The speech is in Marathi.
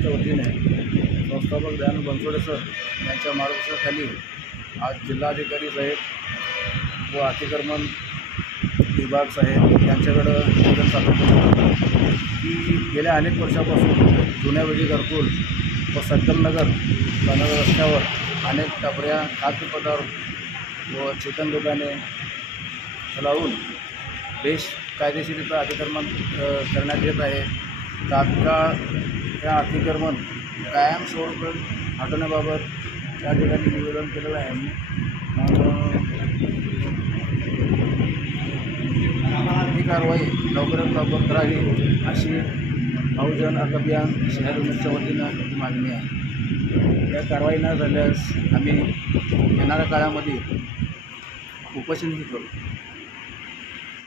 युनियनच्या वतीने संस्थापक दयानंद बनसोडे सर यांच्या मार्गदर्शनाखाली आज जिल्हाधिकारी साहेब व अतिक्रमण विभाग साहेब यांच्याकडं निवेदन सादर केलं होतं की गेल्या अनेक वर्षापासून जुन्या वेळी घरकुल व सज्जननगर जाणाऱ्या रस्त्यावर अनेक टपऱ्या, खाद्यपदार्थ व चिकन दुकाने लावून बेकायदेशीरित्या अतिक्रमण करण्यात येत आहे। तात्काळ या अतिक्रमण कायमस्वरूपी हटवण्याबाबत त्या ठिकाणी निवेदन केलेलं आहे। ही कारवाई लवकरात लवकर करावी अशी बहुजन अभियान शहर युनियनच्या वतीनं मागणी आहे। या कारवाई न झाल्यास आम्ही येणाऱ्या काळामध्ये उपोषणही करू।